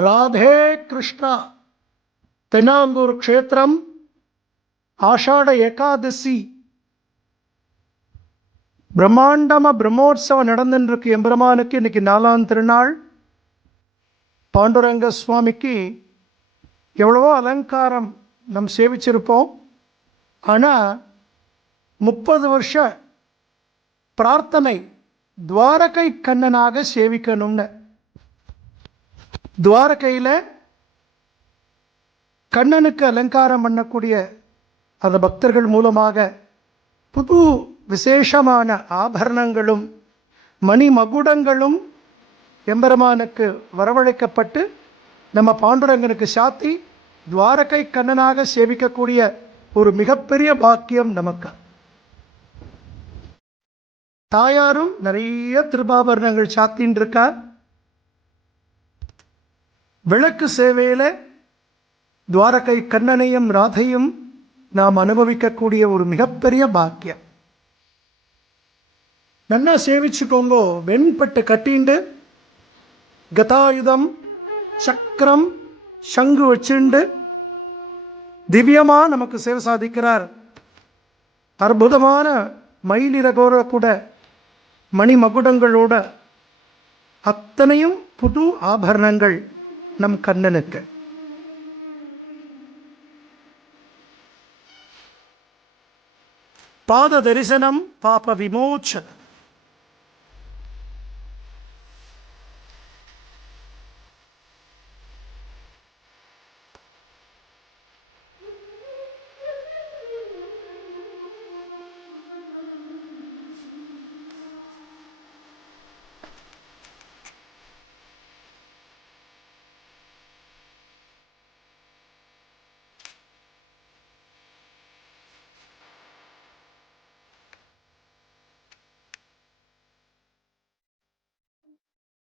ராதே கிருஷ்ணா. தென்னாங்கூர் க்ஷேத்திரம் ஆஷாட ஏகாதசி பிரம்மாண்டமாக பிரம்மோற்சவம் நடந்துருக்கு. எம்பெருமானுக்கு இன்னைக்கு 4ஆம் திருநாள். பாண்டுரங்க சுவாமிக்கு எவ்வளவோ அலங்காரம் நம் சேவிச்சிருப்போம். ஆனால் 30 வருஷ பிரார்த்தனை துவாரகை கண்ணனாக சேவிக்கணும்னு. துவாரகையில் கண்ணனுக்கு அலங்காரம் பண்ணக்கூடிய அந்த பக்தர்கள் மூலமாக புது விசேஷமான ஆபரணங்களும் மணிமகுடங்களும் எம்பெருமானுக்கு வரவழைக்கப்பட்டு நம்ம பாண்டுரங்கனுக்கு சாத்தி துவாரகை கண்ணனாக சேவிக்கக்கூடிய ஒரு மிகப்பெரிய பாக்கியம் நமக்கு. தாயாரும் நிறைய திருபாபரணங்கள் சாத்தின்னு இருக்கா. விளக்கு சேவையில் துவாரகை கண்ணனையும் ராதையும் நாம் அனுபவிக்கக்கூடிய ஒரு மிகப்பெரிய பாக்கியம். நல்லா சேவிச்சுக்கோங்கோ. வெண்பட்டு கட்டிண்டு கதாயுதம் சக்கரம் சங்கு வச்சுண்டு திவ்யமாக நமக்கு சேவை சாதிக்கிறார். அற்புதமான மயிலிறகோர கூட மணிமகுடங்களோட அத்தனையும் புது ஆபரணங்கள் நம் கண்ணனுக்கு. பாத தரிசனம் பாப விமோச்சனம்.